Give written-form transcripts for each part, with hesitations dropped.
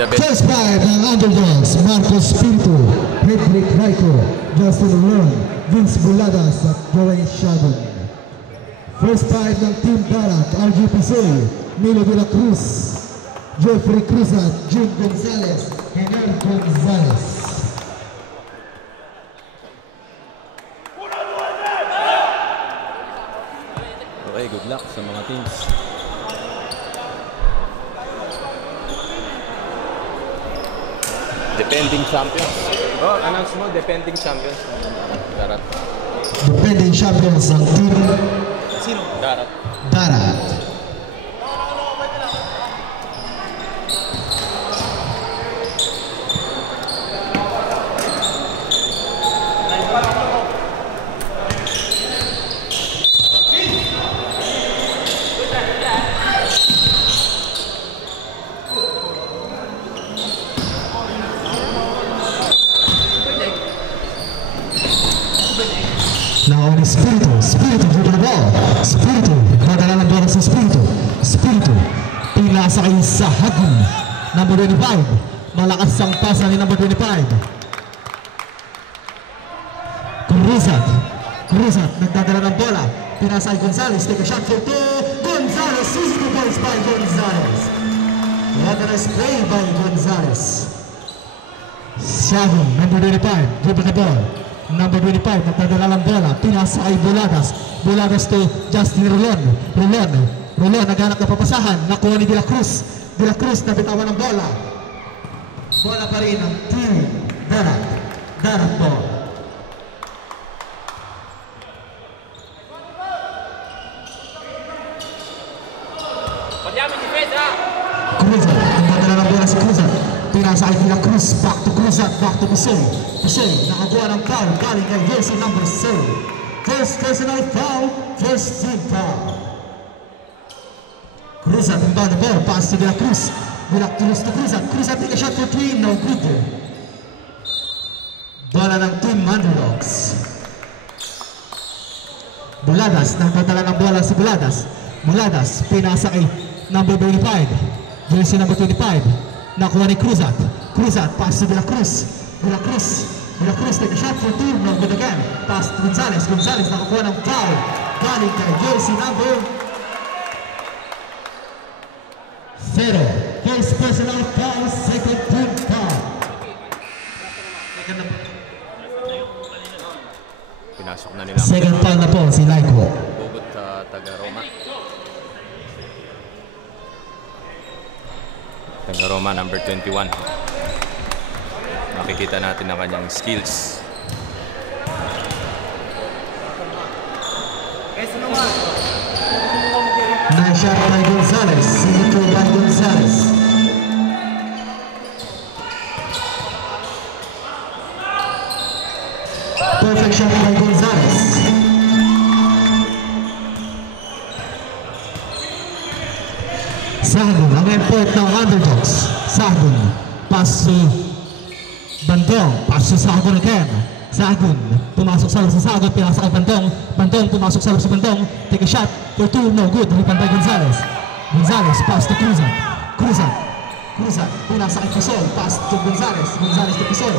First five ng underdogs, Marcos Pinto, Hedrick Raico, Justin Ron, Vince Buladas at Joey Shagun. First five ng Team Darat, RGPC, Milo de la Cruz, Jeffrey Cruz at Jim Gonzalez, Henry Gonzalez. Okay, good luck sa mga teams. Defending champions. Oh, announce mo, defending champions. Darat. Defending champions ng Team Sino? Darat. Darat. Now on Espiritu, Espiritu dito na ball. Espiritu, madala ng bola sa Espiritu. Espiritu, pinasa kayo sa Hagun. Number 25, malakas ang pasa ni number 25. Cruzat, nagdadala ng bola. Pinasa kay Gonzalez, take a shot for two. Gonzalez, easy to points by Gonzalez. What a nice play by Gonzalez. Shagun, number 25, dribble the ball. Number 25, nagdadala ng bola, pinasa kay Buladas. Buladas to Justin Rolon. Rolon, naghanap ng papasahan, nakuha ni De La Cruz. De La Cruz, nabitawan ng bola. Bola pa rin ang Team Darat. Darat ball. Cruzat, nagdadala ng bola si Cruzat. Pinasa kay De La Cruz, back to Cruzat, back to Pisoy. Pisoy, nakakuha ng foul, galing kay jersey number 7. First personal foul, first team foul. Cruzat, inbound the ball, pass to De La Cruz. De La Cruz to Cruzat. Cruzat take a shot for 3, no good. Bola ng Team Underdogs. Buladas, nagdadala ng bola si Buladas. Buladas, pinasa kay number 25. Jersey number 25. Nakuha ni Cruzat. Cruzat, pass to De La Cruz. De La Cruz take a shot for 2, no good again. Pass to Gonzalez. Gonzalez nakakuha ng foul. Galing kay jersey number 0. First personal foul, second team foul. Pinasok na nila. Second foul na po si Laiko. Bugot sa taga-Roma. Taga-Roma number 21. Makikita natin ang kanyang skills. Nice shot by Gonzalez. Sinito by Gonzalez. Perfect shot by Gonzalez. Sahagun, ang import ng Underdogs. Sahagun, pass to Bandong, pass to Sahagun again. Sahagun, pumasok sa loob sa Sahagun, pinasa kay Bandong. Bandong, pumasok sa loob sa Bandong. Take a shot for 2, no good. Rebound by Gonzalez. Gonzalez, pass to Cruzat. Cruzat, pinasa kay Pisol. Pass to Gonzalez. Gonzalez to Pisol.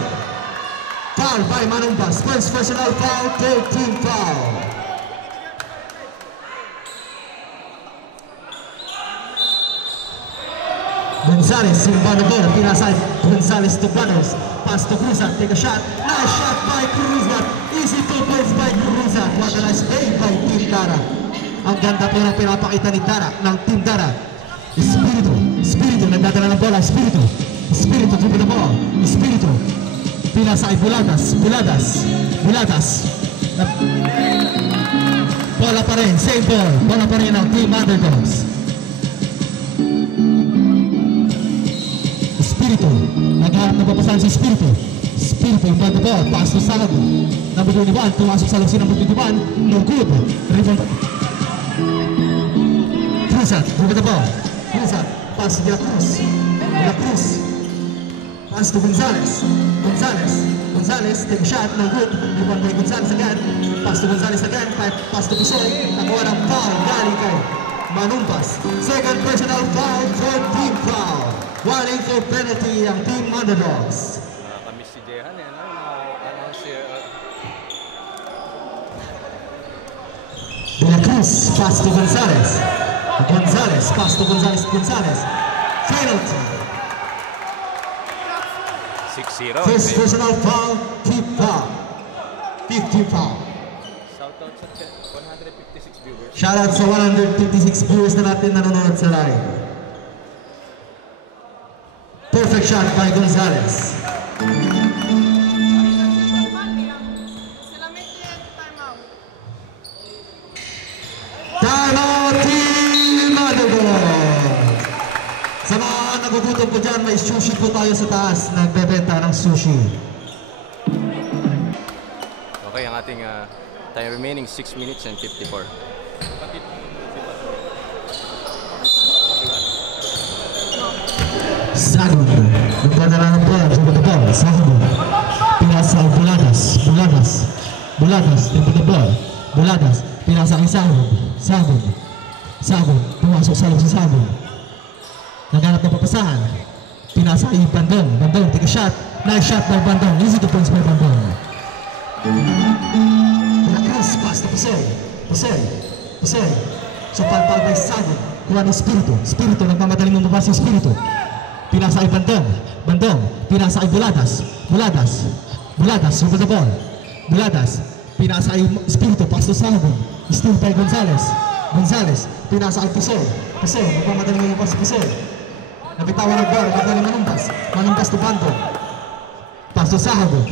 Foul by Manumbas. First personal foul, third team foul. Gonzalez, simba na bola, pinasa Gonzalez to Brothers. Pass to Cruzat, take a shot. Nice shot by Cruzat. Easy 2 points by Cruzat. What a nice play by Team Darat. Ang ganda po ng pinapakita ni Darat, ng Team Darat. Espiritu, nagdadala ng bola. Espiritu, dribble the ball. Espiritu, pinasa kay Buladas. Bola pa rin, same ball. Bola pa rin ang Team Underdogs. Espiritu, nagharap na papasahan si Espiritu, inbound the ball, pass to Sahagun. Number 21, tumasok sa loob si number 21, no good. Rebound. Cruzat, dribble the ball. Cruzat, pass to De La Cruz. Pass to Gonzalez. Take a shot, no good. Rebound by Gonzalez again. Pass to Gonzalez again. Pass to Pisoy. Nakuha ng foul, galing kay Manumpas. Second personal foul, third team foul. Warning for penalty ang Team Underdogs. Nakakamiss si Jehan eh. Ano si... De la Cruz, pass to Gonzalez. Gonzalez, pass to Gonzalez. Penalty. 6-0. First personal foul, team foul. 50 foul. Shoutout sa chat. 156 viewers. Shoutout sa 156 viewers na natin nanonood sa live. Perfect shot by Gonzalez. Timeout, Team Underdog! Sa mga nagugutom po dyan, may sushi po tayo sa taas. Nagbebenta ng sushi. Okay, ang ating time remaining 6 minutes and 54. Sagun, nagpadala ng bola, jumpa the ball, Sagun, pinasa ang Buladas, jumpa the ball, Buladas, pinasa ang Sagun, pumasok sa loob si Sagun, naghanap ng papasahan, pinasa ang Bandong, take a shot, nice shot by Bandong, easy defense by Bandong. Pinakras, pass to Pusoy, so palpal by Sagun, kuha ng Spirito, nagmamadaling mo mabasa yung Spirito. Pinasa ay Bandong, pinasa ay Buladas, over the ball, pinasa ay Espiritu, pass to Sagun, still by Gonzalez, pinasa ay Pusoy, magmamadaling yung pass Pusoy, nabitawan ng ball, nagmamadaling manumpas to Bandong, pass to Sagun,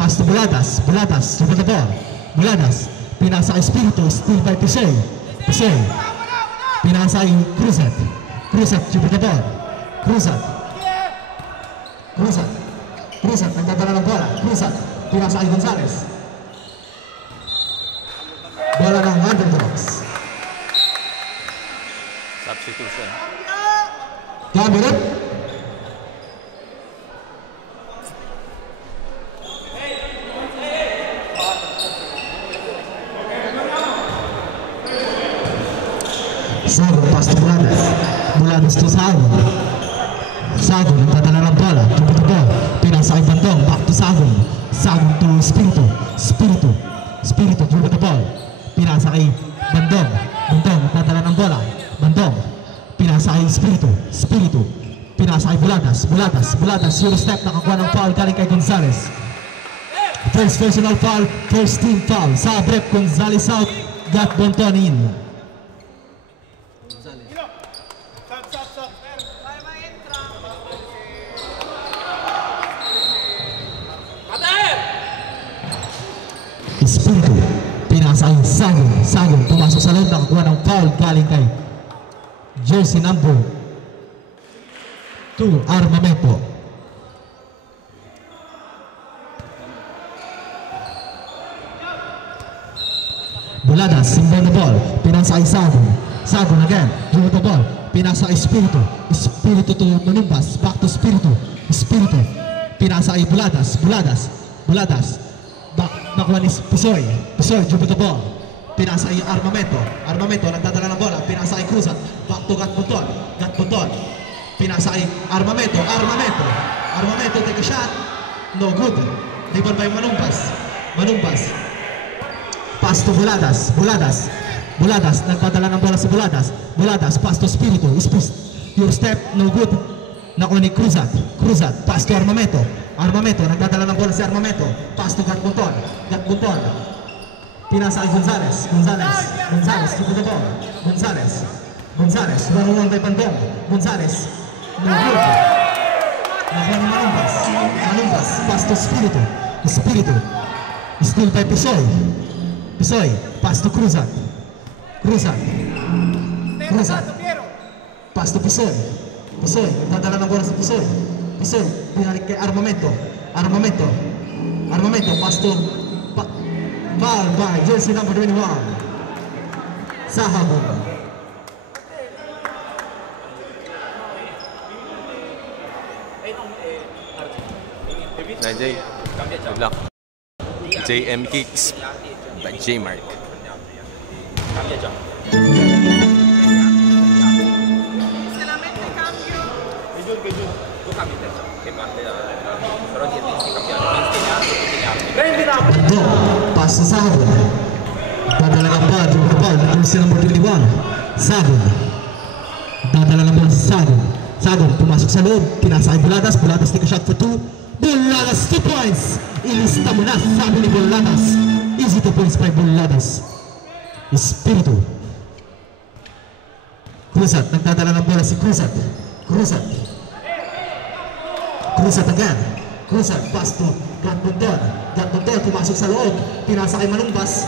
pass to Buladas, over the ball, pinasa ay Espiritu, still by Pusoy, pinasa ay Cruzat, jumpa the ball. Cruzat, nagdadala ng bola. Cruzat, pinasa ay Gonzalez. Bola ng Underdogs. Substitution. Cameron. Sagun, pass to Buladas to Sagun, nagdadala ng bola, jumpa the ball, pinasa ay Bandong, back to Sagun to Spirito, jumpa the ball, pinasa ay Bandong, nagdadala ng bola, pinasa ay Spirito, pinasa ay Buladas, Euro step, nakakuha ng foul galing kay Gonzalez. First personal foul, first team foul, sa break, Gonzalez out, got Bonton in. Espiritu, pinasa ay Sagun, pumasok sa loob, nakakuha ng foul galing kay jersey number 2, Armamento. Buladas, single the ball, pinasa ay Sagun again, dribble the ball, pinasa ay Espiritu to Manumbas, back to Espiritu, pinasa ay Buladas, nakuha ni Pusoy, dribble the ball, pinasa ay Armamento, nagdadala ng bola, pinasa ay Cruzat, back to Gatbuton, pinasa ay Armamento, take a shot, no good, rebound by Manumbas, pass to Buladas, nagpadala ng bola sa Buladas, pass to Espiritu, your step, no good, nakuha ni Cruzat, pass to Armamento, nagdadala ng bola si Armamento, pass to Gatbuton, pinasa ay Gonzalez, keep the ball, Gonzalez, 1-1 by Bandong, no good, nakuha ni Manumbas, pass to Espiritu, still by Pusoy, pass to Cruzat, pass to Pusoy, nagdadala ng bola sa Pusoy, pinalik kay Armamento, pass to foul by jersey number 21, Sahabon. Jay, good luck. JM Kicks by J Mark. Bandong, pass to Sagon. Dadala ng ball, dribble the ball, jersey number 21. Sagon. Dadala ng ball sa Sagon. Sagon, pumasok sa loob, pinasa kay Buladas. Buladas take a shot for 2. Buladas 2 points. Ilista mo na, sabi ni Buladas. Easy 2 points by Buladas. Espiritu. Cruzat, nagdadala ng bola si Cruzat. Cruzat. Cruzat again. Cruzat, pass to Gatbundon. Gatbundon, pumasok sa loob. Pinasa kay Manumbas.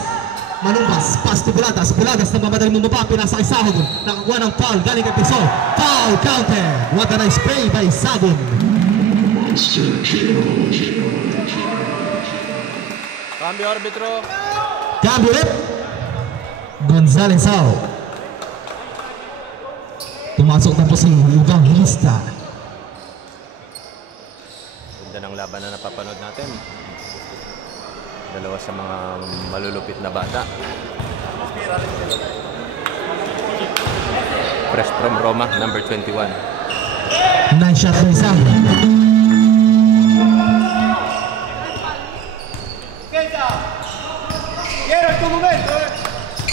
Manumbas, pass to Buladas. Buladas na mamadali mo pa. Pinasa kay Sagon. Nakakuha ng foul. Galing kay Pisol. Foul counter. What a nice play by Sagon. Cambio arbitro. Cambio rep. Gonzales out. Tumasok na po si Evangelista. Ganda ng laban na napapanood natin. Dalawa sa mga malulupit na bata. Fresh from Roma, number 21. Nice shot by Sagon.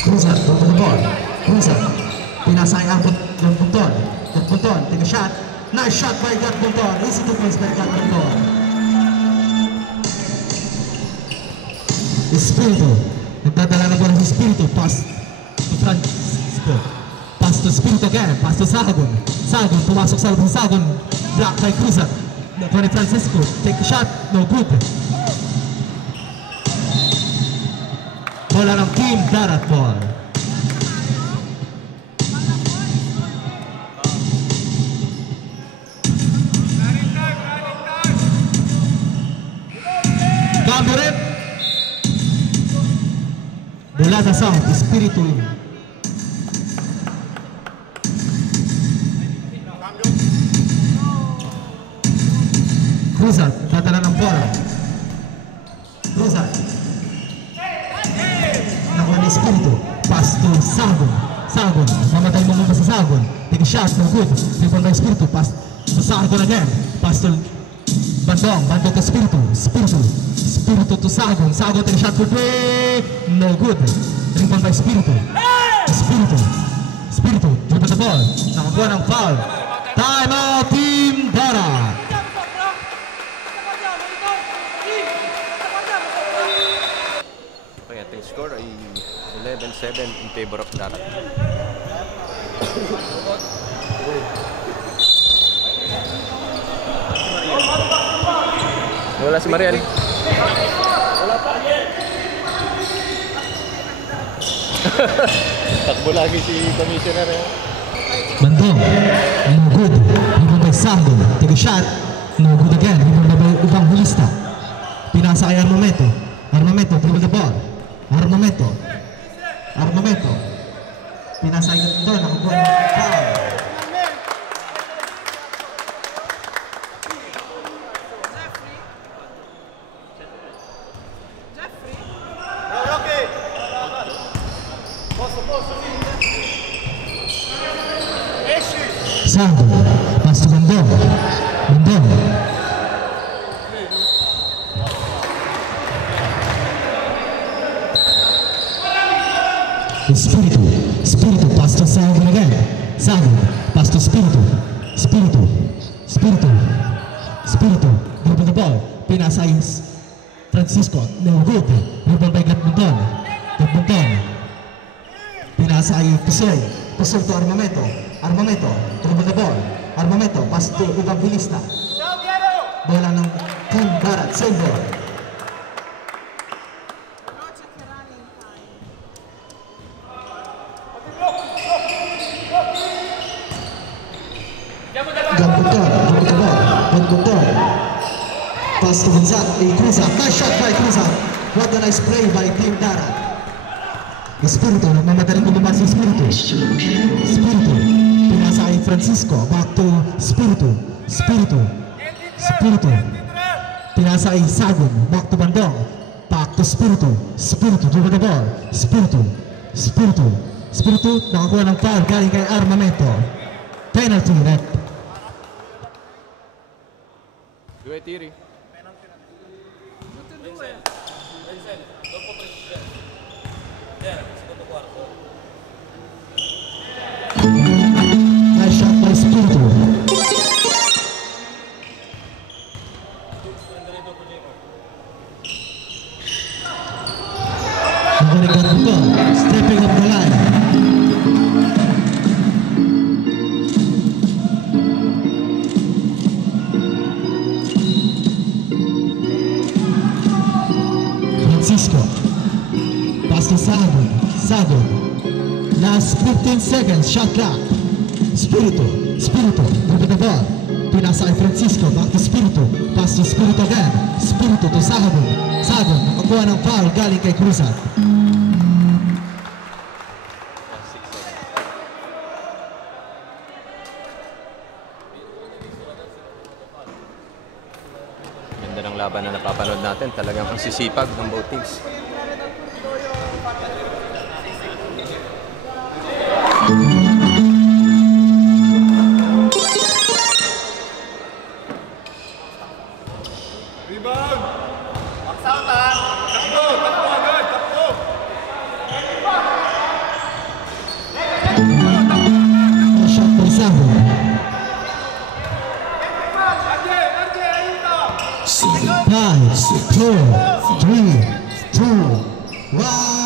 Cruzat, over the ball. Cruzat. Pinasa kay Gatbundon. Gatbundon, take a shot. Nice shot by Gatbundon. Easy 2 points by Gatbundon. Espiritu. Nagdadala na bola si Espiritu. Pass to Francisco. Pass to Espiritu again. Pass to Sagon. Sagon, pumasok sa loob ng Sagon. Block by Cruzat. Nakuha ni Francisco. Take a shot. No good. Bola ng Team Darat ball. Cambio rep. Bola sa South, Espiritu. Cruzat, dadala ng bola. Cruzat. Nakuha ni Espiritu. Pass to Sagon. Sagon, mamatay mo muna sa Sagon. Take a shot, no good. Rebound by Espiritu. Pass to Sagon again. Pass to Bandong. Bandong to Espiritu. Espiritu. Espiritu to Sagon. Sagon take a shot for 3. No good. Rebound by Espiritu. Espiritu. Espiritu. Dribble the ball. Nakakuha ng foul. Time out, Team Dara. Kaya ating score ay 11-7 in favor of Darat. Wala si Mariel. Wala pa. Takbo lagi si Commissioner. Bandong. No good. Rebound by Sagon. Take a shot. No good again. Rebound by Evangelista. Pinasa kay Armamento. Armamento. Dribble the ball. Armamento. Armamento. Pinasa kay Gatbundon. Nakakuha ng foul. Sagon. Pass to Bandong. Bandong. Espiritu. Espiritu. Pass to Sagon again. Sagon. Pass to Espiritu. Espiritu. Espiritu. Espiritu. Dribble the ball. Pinasa kay Francisco. No good. Rebound by Gatbundon. Gatbundon. Pinasa kay Pisoy. Pisoy to Armamento. Armamento. Dribble the ball. Armamento. Pass to Evangelista. Bola ng Team Darat. Silver. Gatbundon. Dribble the ball. Gatbundon. Pass to Cruzat. Nice shot by Cruzat. What a nice play by Team Darat. Espiritu, nagmamadaling bumaba si Espiritu. Espiritu. Pinasa kay Francisco. Back to Espiritu. Espiritu. Espiritu. Pinasa kay Sagon. Back to Bandong. Back to Espiritu. Espiritu. Dribble the ball. Espiritu. Espiritu. Espiritu. Nakakuha ng foul galing kay Armamento. Penalty rep. Due tiri. Nice shot by Spirito. Nagarigan ito, stepping up the line. Francisco. Pass to Sagon. Sagon. Last 15 seconds, shot clock. Spirito. Spirito. Over the ball. Pinasa kay Francisco. Back to Spirito. Pass to Spirito again. Spirito to Sagon. Sagon. Nakakuha ng foul galing kay Cruzat. Ganda ng laban na napapanood natin. Talagang ang sisipag ng both teams. Rebound! Magsautan! Takbo! Takbo agad! Takbo! Shot by Sagon. RJ! RJ! Ayuda! 5, 4, 3, 2, 1.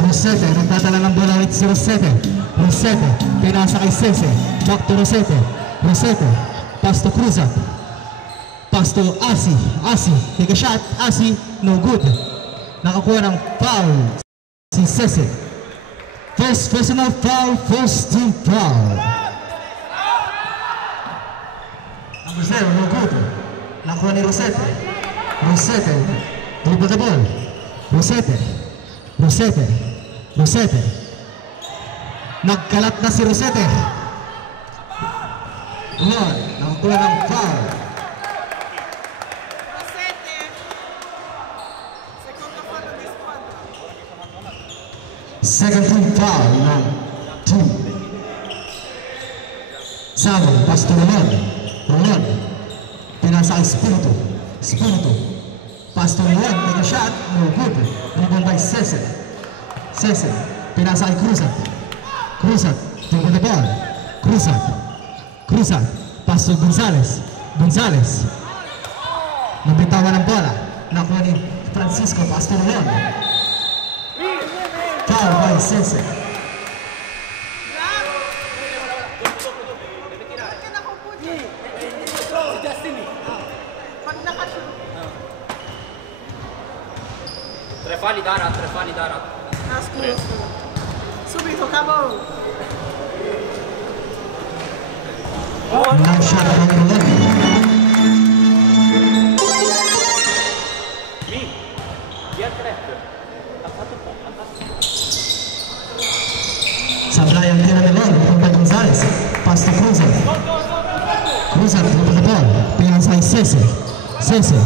Rosete, nagdadala ng bola ulit si Rosete. Rosete, pinasa kay Sese. Back to Rosete. Rosete, pass to Cruzat. Pass to Asi. Asi, take a shot. Asi, no good. Nakakuha ng foul si Sese. First personal foul, first team foul. Number 0, no good. Nakakuha ni Rosete. Rosete, dribble the ball. Rosete. Rosete. Rosete. Nagkalat na si Rosete. Yun, nakakuha ng foul. Rosete. Secondo foul di squadra. Second team foul ng team. Sagon, pass to Rolon. Rolon. Pinasa kay Spirito. Spirito. Pass to Rolon, take a shot. No good. Rebound by Cesar. Cesar. Pinasa kay Cruzat. Cruzat. Take the ball. Cruzat. Cruzat. Pass to Gonzales. Gonzales. Nabitawan ng bola. Nakuha ni Francisco. Pass to Rolon. Foul by Cesar. Bakit ka nakupo dyan? Pag nakashoot. Trefali darat, trefali darat. Nasculo. Subito, cabo. Nice shot by Rolon. Mi, dia tref. Sablay ang tira ni Rolon. Punta Gonzales. Pass to Cruzat. Cruzat, dribble the ball. Pinasa kay Cese. Cese.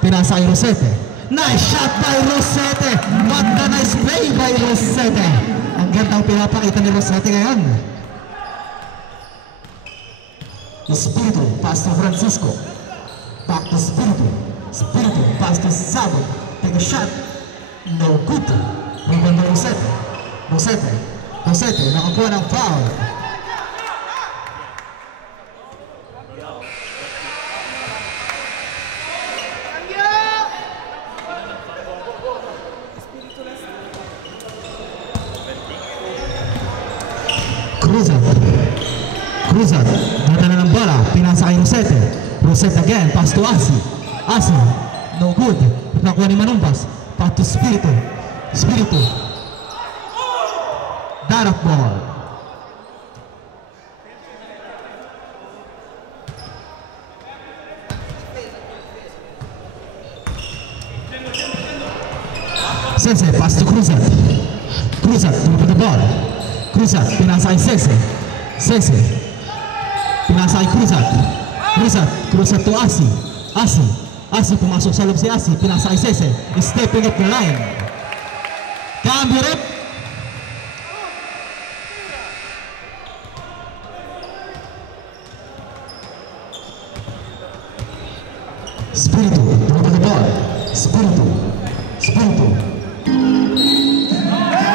Pinasa kay Rosete. Nice shot by Rosete! What a nice play by Rosete! Ang gandang pinapakita ni Rosete ngayon. Espiritu, pass to Francisco. Back to Espiritu. Espiritu, pass to Sagon. Take a shot. No good. Rebound by Rosete. Rosete. Rosete, nakakuha ng foul. Cruzat. Cruzat. Nadala ng bola. Pinasa kay Rosete. Rosete again. Pass to Asi. Asi. No good. Nakuha ni Manumbas. Pass to Spiritu. Spiritu. Darat ball. Sese. Pass to Cruzat. Cruzat. Dribble the ball. Cruzat, pinasa kay Sese. Sese. Pinasa kay Cruzat. Cruzat to Asi. Asi, pumasok sa loob si Asi. Pinasa kay Sese. Stepping up the line. Cambio rep. Spiritu, dribble the ball. Spiritu.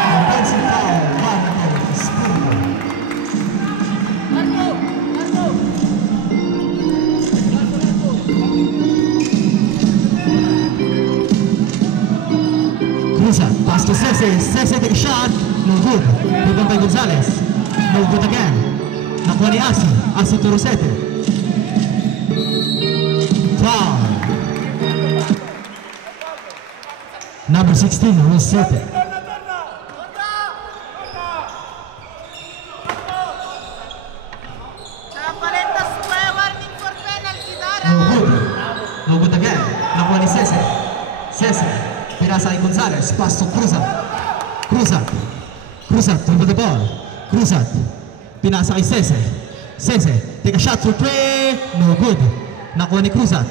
Offensive foul, Spiritu. Cruzat, pass to Sese. Sese take a shot. No good. Rebound by Gonzalez. No good again. Nakuha ni Asi to Rosete. Foul. Number 16, Rosete. Chapareta square warning for penalty, Dara. No good again. Nakuha ni Sese. Pinasa kay Gonzalez. Pass to Cruzat, dribble the ball. Cruzat. Pinasa kay Sese. Take a shot for three. No good. Nakuha ni Cruzat.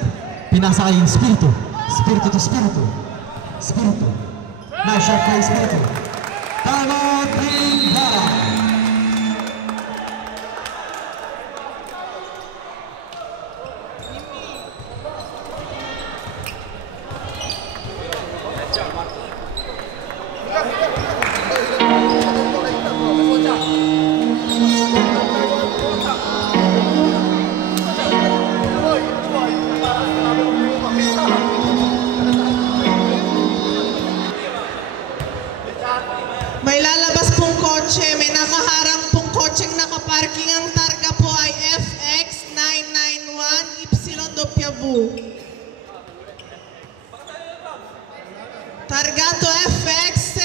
Pinasa kay Spiritu. Spiritu. Nice shot by Spiritu. Timeout, Team Dara. May lalabas pong kotse, may nakaharang pong kotseng nakaparking. Ang targa po ay FX991 Ypsilon Targato FX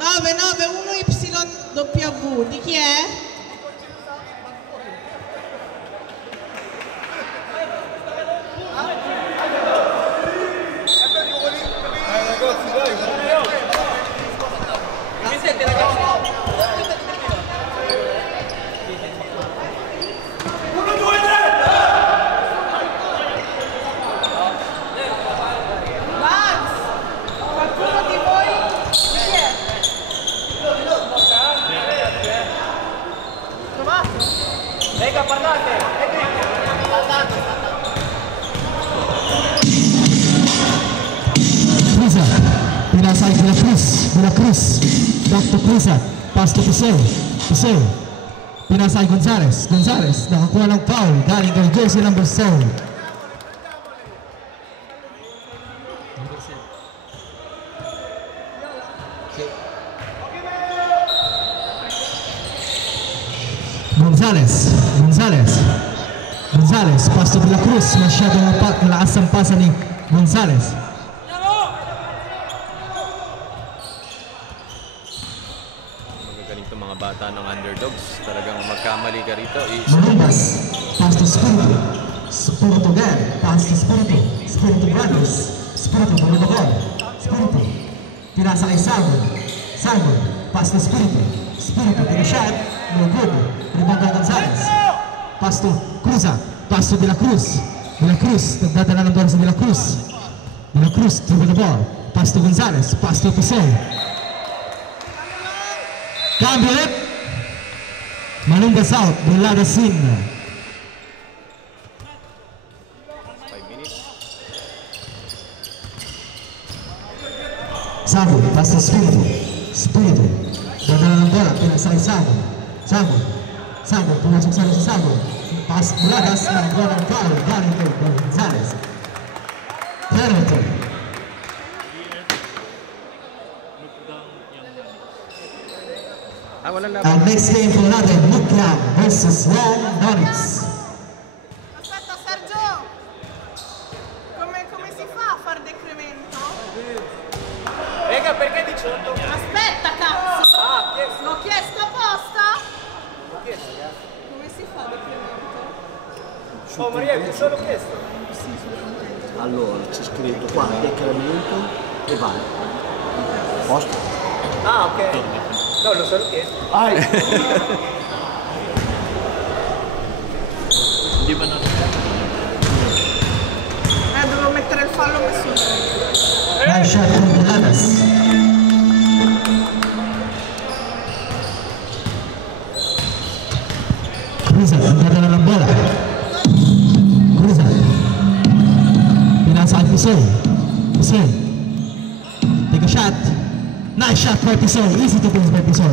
991 Ypsilon Di chi è? Lega, parlate! Cruzat, pinasa kay De La Cruz, back to Cruzat, pass to Piseo, pinasa kay Gonzalez, nakakuha ng foul, galing kay jersey number 7. Gonzalez, pass to De La Cruz, masyadong malakas ang pasa ni Gonzalez. Magagaling itong mga bata ng underdogs. Talagang magkamali ka rito. Malumbas, pass to Spiritu. Spiritu again, pass to Spiritu. Spiritu brothers. Spiritu, tuloy the ball. Spiritu, pinasa kay Sargon, pass to Spiritu. Take a shot, no good. Rebound by Gonzalez. Pass to Cruzat, pass to De La Cruz, nagdadala ng bola sa De La Cruz, dribble the ball, pass to Gonzalez, pass to Piseo. Cambio ulit. Malumbas out, Bulada Sin. 5 minutes. Sargon, pass to Spiritu, dadala ng bola, pinasa kay Sargon, pumasok sa Sargon. Pass Buladas ng bola ng foul, galing kay Gonzalez. Penalty. Wala na. Ang next game po natin, Muklam versus Long Donitz. Aspetta Sergio, come si fa a far decremento? Lega, perché 18? Aspetta cazzo! Ah, chiesto. L'ho chiesto apposta? L'ho chiesto, Come si fa a decremento? Oh Maria, ti solo chiesto. Allora c'è scritto qua decremento e vai. Posto? Ah, ok. No, lo so lo chiesto. Ay! Dovevo mettere il fallo messo. Nice shot from Buladas. Cruzat, nagdadala ng bola. Cruzat. Pinasa kay Pisoy. Pisoy. Take a shot. Nice shot by Pisoy. Easy to finish by Pisoy.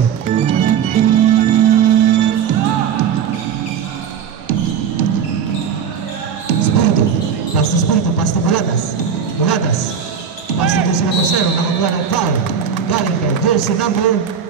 Spirito. Pass to Spirito. Pass to Buladas. Buladas. Pass to Dulce number 0. Nakakuha ng foul. Galing kay Dulce number 10.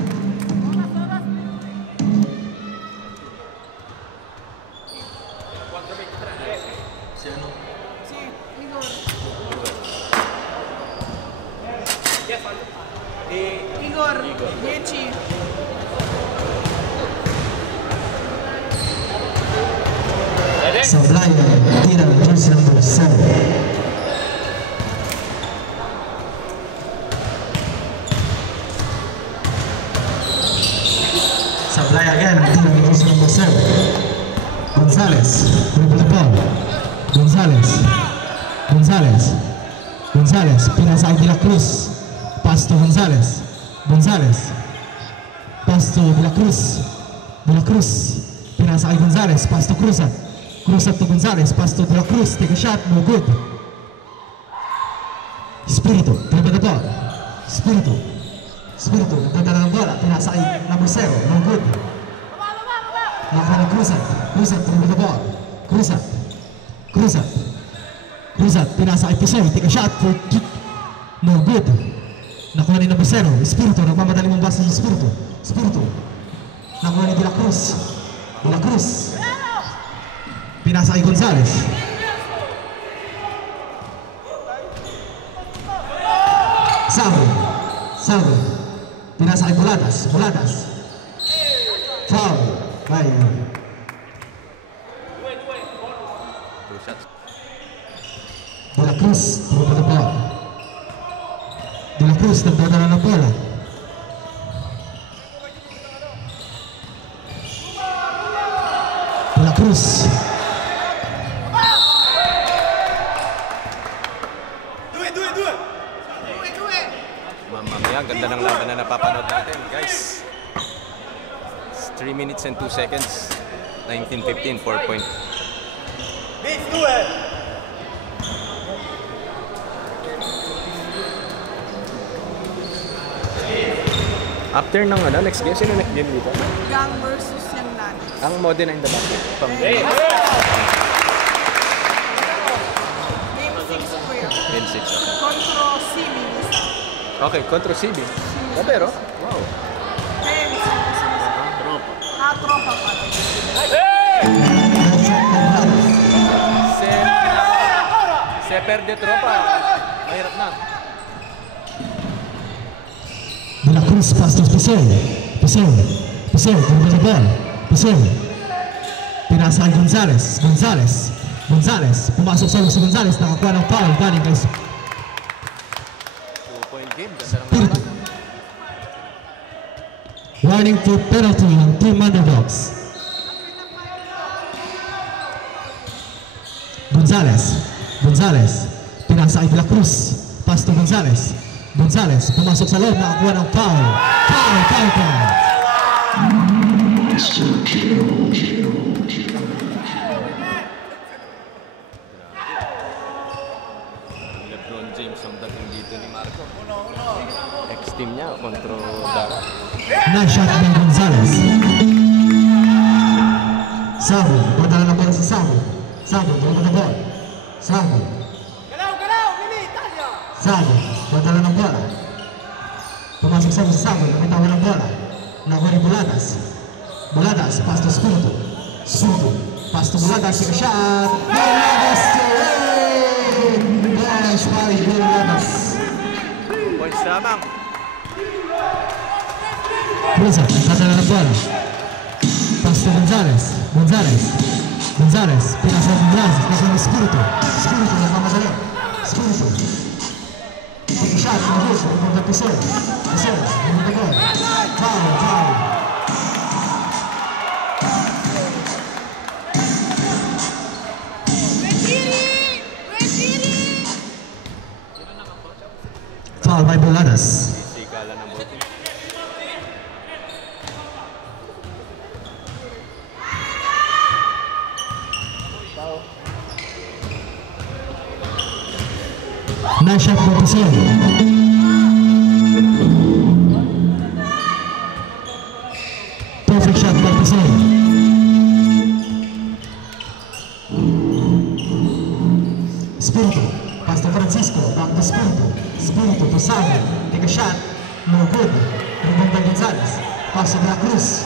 Sablay tira ng jersey number 7. Sablay again ang tira ng jersey number 7. Gonzalez, dribble the ball. Gonzalez. Gonzalez, pinasa kay De La Cruz. Pass to Gonzalez. Pass to De La Cruz. Pinasa kay Gonzalez. Pass to Cruzat. Cruzat to Gonzalez. Pass to De La Cruz. Take a shot. No good. Spirito. Dribble the ball. Spirito. Nagdadala ng bola. Pinasa kay number 0. No good. Nakuha ni Cruzat. Dribble the ball. Cruzat. Pinasa kay Pisoy. Take a shot for kick. No good. Nakuha ni number 0. Spirito. Nagmamadali mong basa ni Spirito. Nakuha ni De La Cruz. Pinasa kay Gonzalez. Salvo. Pinasa kay Buladas. Foul. Two shots. De La Cruz. Dribble the ball. De La Cruz nagdadala ng bola. De La Cruz. Mamaya, ang ganda ng laban na napapanood natin, guys. It's 3 minutes and 2 seconds. 19-15, 4 point. Vince, 2. After ng next game, sino next game dito? Gang versus Yanlan. Ang Modena in the basket. Hey! Game 6 po yun. Game 6. Kontro CB. Okay, contra CB. Pero, wow. Kaya tropa pa. Se perde tropa. Mahirap na. De La Cruz pass to Pisoy, dribble the ball. Pinasa kay Gonzalez. Pumasok sa si Gonzalez. Nakakuha ng foul. Galing kay 2-point game. Ganda ng Spirito. laban. Warning for penalty ng Team Underdogs. Gonzalez. Pinasa kay De La Cruz. Pass to Gonzalez. Pumasok sa loob. Nakakuha ng foul. Foul. LeBron James ang dating dito ni Marco. Ex-team niya kontra Dara. Nice shot by Gonzalez. Sabo. Padala ng bola si Sabo. Dribble the ball. Galaw! Mili! Italia! Sabo. Padala ng bola. Pumasok sa Sabo. Nakitawan ng bola. Nakuha ni Buladas. Pass to Spirito. Pass to Buladas. Take a shot. Buladas to win! Nice by Buladas. 2 points lamang. Cruzat. Padala ng bola. Pass to Gonzalez. Pinasa ng Buladas. Nakuha ni Spirito. Nagmamadali. Take a shot, no good. Rebound by Pisol. Pisol, rebound the ball. Foul. Foul by Buladas. Sikalan ng bote. Nice shot by Pisol. Perfect shot by Pisol. Spirito, pass to Francisco, back to Spirito. Spirito to Saga, take a shot, no good. Rebound by Gonzalez, pass to De La Cruz.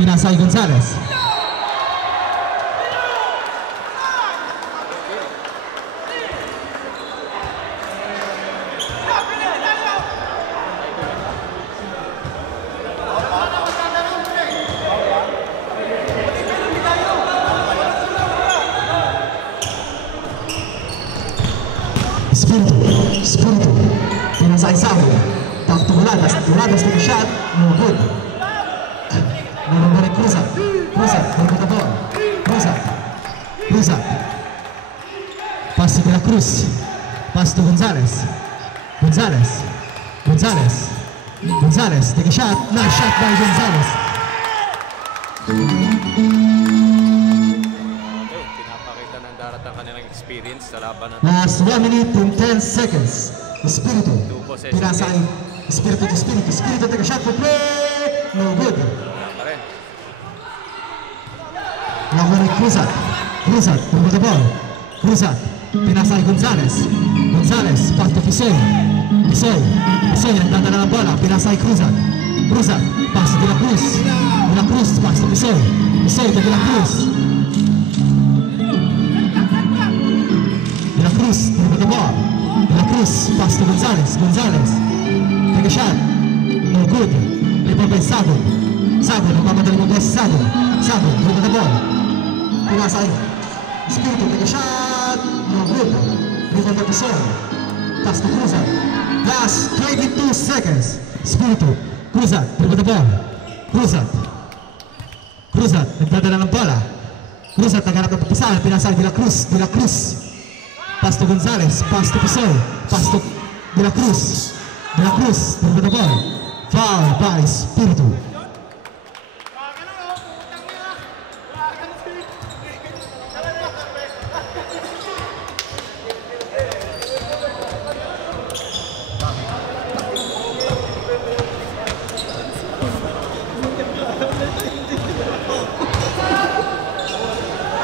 Pinasay Gonzalez. Spirito, pinasay Sago, back to Buladas, take a shot, no good. Meron ba rin Cruzat, meron the ball, Cruzat, pass to De La Cruz, pass to Gonzalez, take a shot, nice shot by Gonzalez. Pinapakita ng Darat ang kanilang experience sa laban ng Last 1 minute and 10 seconds. Spirito, possession pinasay, Spirito, take a shot for play, no good. wala pa rin. Nakuha ni Cruzat, over the ball. Cruzat, pinasay Gonzalez, pass to Pisol, nagdadala ng bola, pinasay Cruzat, pass to De La Cruz, pass to Pisol to De La Cruz. De La Cruz, over the ball. De La Cruz, pass to Gonzalez, take a shot, no good. Rebound by Sago, nagpapadali mo ba si Sago, over the ball. Pinasay, Spirito, take a shot, no good. Rebound by Pisol, pass to Cruzat. Last 22 seconds. Spirito, Cruzat, over the ball. Cruzat, nagdadala ng bola. Cruzat, naghanap ng pagpisahan, pinasay De La Cruz. Pass to Gonzalez, pass to Pisol, pass to De La Cruz, over the ball. Foul by Spirito.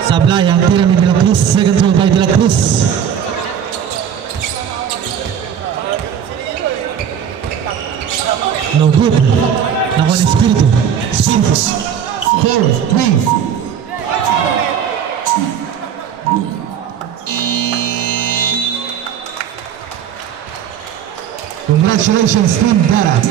Sablay ang tira ni De La Cruz, second throw by De La Cruz. No good. Nakuha ni Spirito. 4, 3. Congratulations, Team Darat.